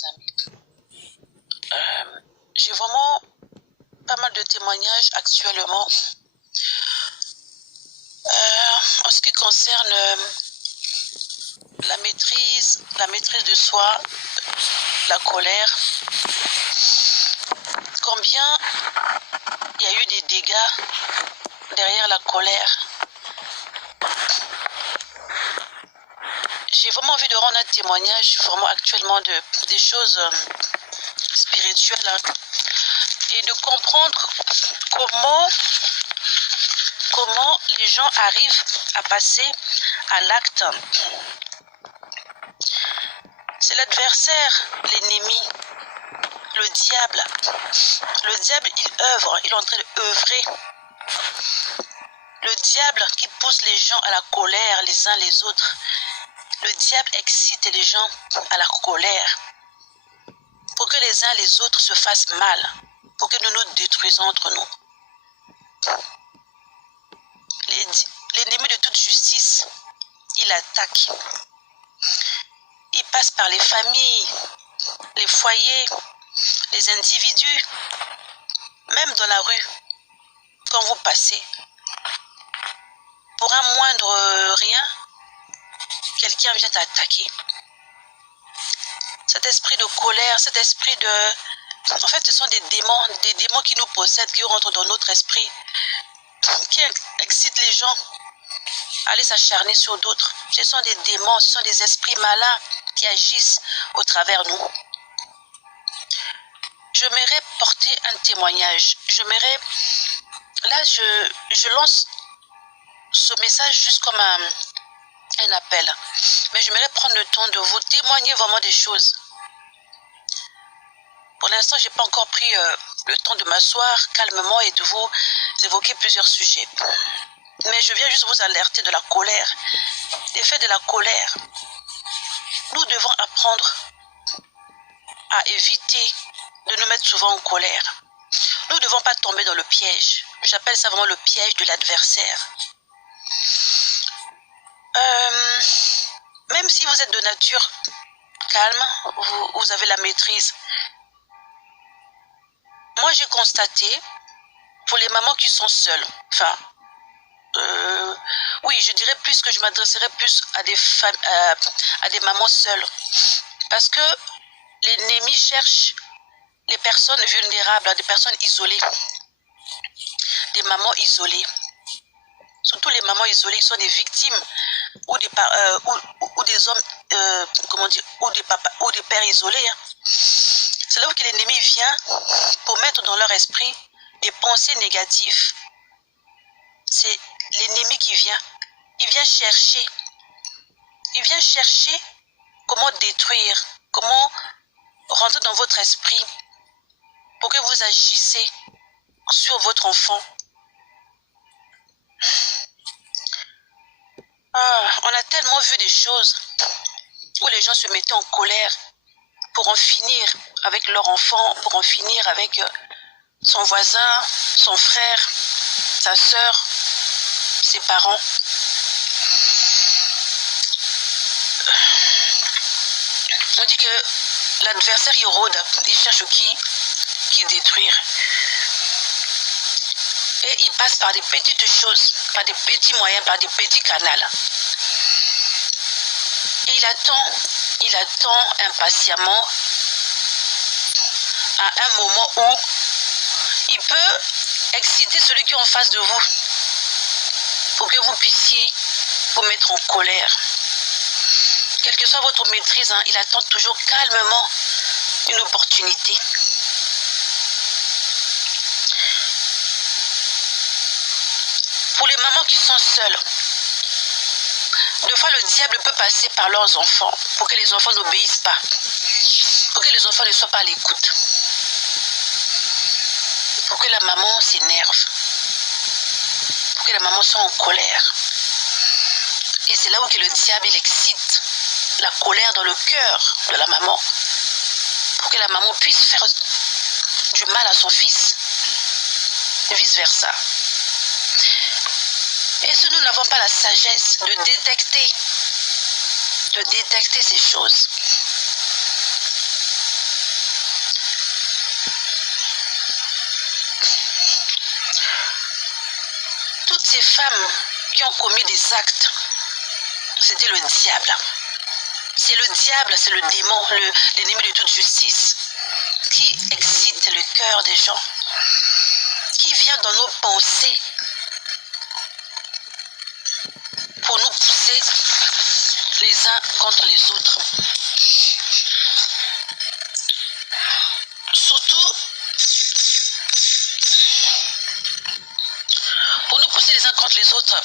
chers amis. J'ai vraiment pas mal de témoignages actuellement en ce qui concerne la maîtrise de soi, la colère. Combien il y a eu des dégâts derrière la colère. J'ai vraiment envie de rendre un témoignage vraiment actuellement des choses spirituelles et de comprendre comment les gens arrivent à passer à l'acte. C'est l'adversaire, l'ennemi, le diable. Le diable, il œuvre, il est en train d'œuvrer. Le diable qui pousse les gens à la colère les uns les autres. Le diable excite les gens à la colère pour que les uns les autres se fassent mal, pour que nous nous détruisons entre nous. L'ennemi de toute justice, il attaque. Il passe par les familles, les foyers, les individus, même dans la rue, quand vous passez. Pour un moindre rien, quelqu'un vient t'attaquer. Cet esprit de colère, cet esprit de... En fait, ce sont des démons qui nous possèdent, qui rentrent dans notre esprit, qui excitent les gens à aller s'acharner sur d'autres. Ce sont des démons, ce sont des esprits malins qui agissent au travers de nous. J'aimerais porter un témoignage. Là, je lance ce message juste comme un appel. Mais j'aimerais prendre le temps de vous témoigner vraiment des choses. Pour l'instant, je n'ai pas encore pris le temps de m'asseoir calmement et de vous évoquer plusieurs sujets. Mais je viens juste vous alerter de la colère, l'effet de la colère. Nous devons apprendre à éviter de nous mettre souvent en colère. Nous ne devons pas tomber dans le piège. J'appelle ça vraiment le piège de l'adversaire. Même si vous êtes de nature calme, vous avez la maîtrise. Moi, j'ai constaté, pour les mamans qui sont seules, oui, je dirais plus que je m'adresserais plus à des mamans seules. Parce que l'ennemi cherche les personnes vulnérables, des personnes isolées. Des mamans isolées. Surtout les mamans isolées qui sont des victimes ou des hommes, ou des pères isolés. C'est là où l'ennemi vient pour mettre dans leur esprit des pensées négatives. C'est l'ennemi qui vient. Il vient chercher comment détruire, comment rentrer dans votre esprit pour que vous agissez sur votre enfant. On a tellement vu des choses où les gens se mettaient en colère pour en finir avec leur enfant, pour en finir avec son voisin, son frère, sa sœur, ses parents. On dit que l'adversaire il rôde, il cherche qui détruire. Et il passe par des petites choses, par des petits moyens, par des petits canaux. Et il attend impatiemment à un moment où il peut exciter celui qui est en face de vous pour que vous puissiez vous mettre en colère. Quelle que soit votre maîtrise, il attend toujours calmement une opportunité. Pour les mamans qui sont seules, des fois le diable peut passer par leurs enfants pour que les enfants n'obéissent pas, pour que les enfants ne soient pas à l'écoute, pour que la maman s'énerve, pour que la maman soit en colère. Et c'est là où le diable il excite la colère dans le cœur de la maman, pour que la maman puisse faire du mal à son fils, et vice versa. Et si nous n'avons pas la sagesse de détecter ces choses, toutes ces femmes qui ont commis des actes, c'était le diable. C'est le diable, c'est le démon, l'ennemi de toute justice, qui excite le cœur des gens, qui vient dans nos pensées pour nous pousser les uns contre les autres. Surtout, pour nous pousser les uns contre les autres.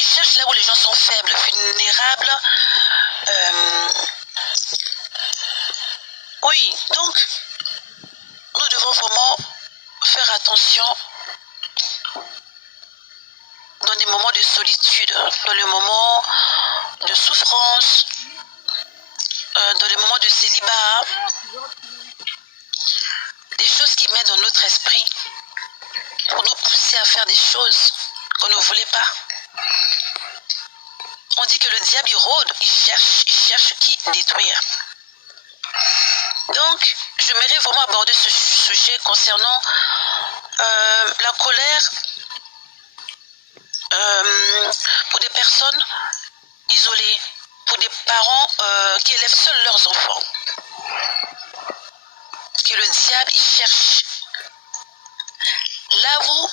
Ils cherchent là où les gens sont faibles, vulnérables. Oui, donc, nous devons vraiment faire attention dans des moments de solitude, dans les moments de souffrance, dans les moments de célibat, des choses qui mettent dans notre esprit pour nous pousser à faire des choses qu'on ne voulait pas. On dit que le diable il rôde, il cherche qui détruire. Donc, j'aimerais vraiment aborder ce sujet concernant la colère pour des personnes isolées, pour des parents qui élèvent seuls leurs enfants. Que le diable il cherche là où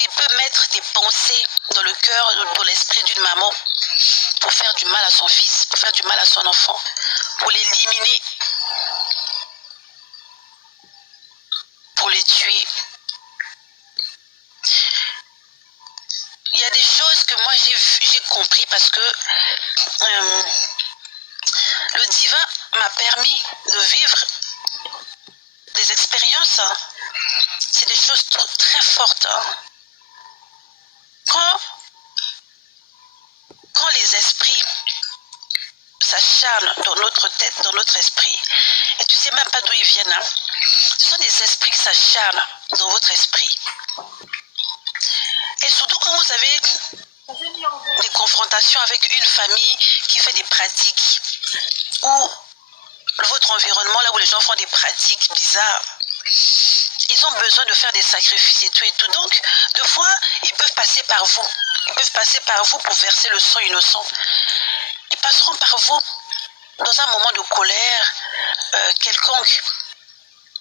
il peut mettre des pensées dans le cœur, dans l'esprit d'une maman pour faire du mal à son fils, pour faire du mal à son enfant, pour l'éliminer, pour les tuer. Il y a des choses que moi j'ai compris parce que le divin m'a permis de vivre des expériences. C'est des choses très fortes. Quand les esprits s'acharnent dans notre tête, dans notre esprit, et tu ne sais même pas d'où ils viennent, hein. Ce sont des esprits qui s'acharnent dans votre esprit. Et surtout quand vous avez des confrontations avec une famille qui fait des pratiques, ou votre environnement, là où les gens font des pratiques bizarres, ils ont besoin de faire des sacrifices et tout et tout. Donc, deux fois, ils peuvent passer par vous. Ils peuvent passer par vous pour verser le sang innocent. Ils passeront par vous dans un moment de colère quelconque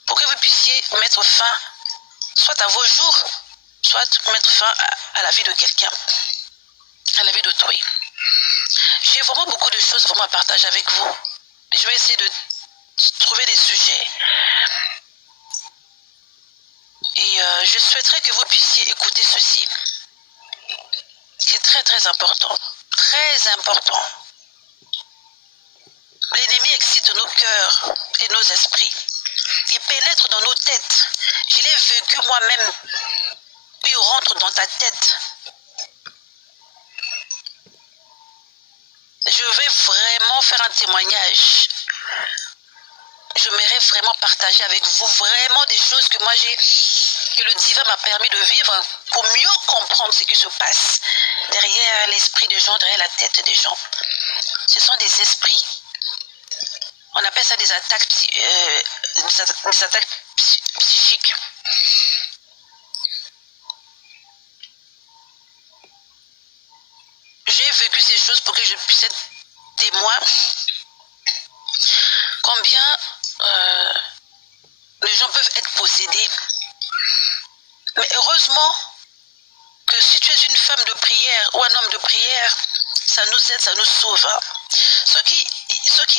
pour que vous puissiez mettre fin soit à vos jours, soit mettre fin à la vie de quelqu'un, à la vie d'autrui. J'ai vraiment beaucoup de choses vraiment à partager avec vous. Je vais essayer de trouver des sujets. Et je souhaiterais que vous puissiez écouter ceci. C'est très très important. Très important. L'ennemi excite nos cœurs et nos esprits. Il pénètre dans nos têtes. Je l'ai vécu moi-même. Puis il rentre dans ta tête. Je vais vraiment faire un témoignage. J'aimerais vraiment partager avec vous vraiment des choses que moi que le divin m'a permis de vivre pour mieux comprendre ce qui se passe derrière l'esprit des gens, derrière la tête des gens. Ce sont des esprits. On appelle ça des attaques psychiques. J'ai vécu ces choses pour que je puisse être témoin combien les gens peuvent être possédés. Mais heureusement que si tu es une femme de prière ou un homme de prière, ça nous aide, ça nous sauve. Hein. Ceux qui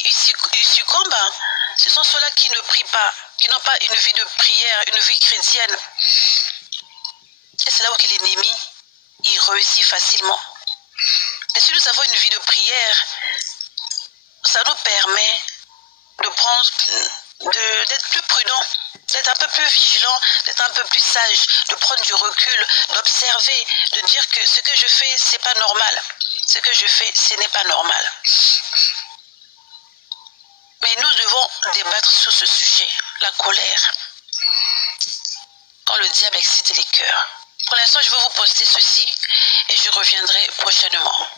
y succombent, ce sont ceux-là qui ne prient pas, qui n'ont pas une vie de prière, une vie chrétienne. Et c'est là où l'ennemi, il réussit facilement. Et si nous avons une vie de prière, ça nous permet de prendre, d'être plus prudent, d'être un peu plus vigilant, d'être un peu plus sage, de prendre du recul, d'observer, de dire que ce que je fais, c'est pas normal. Ce que je fais, ce n'est pas normal. Mais nous devons débattre sur ce sujet, la colère. Quand le diable excite les cœurs. Pour l'instant, je vais vous poster ceci et je reviendrai prochainement.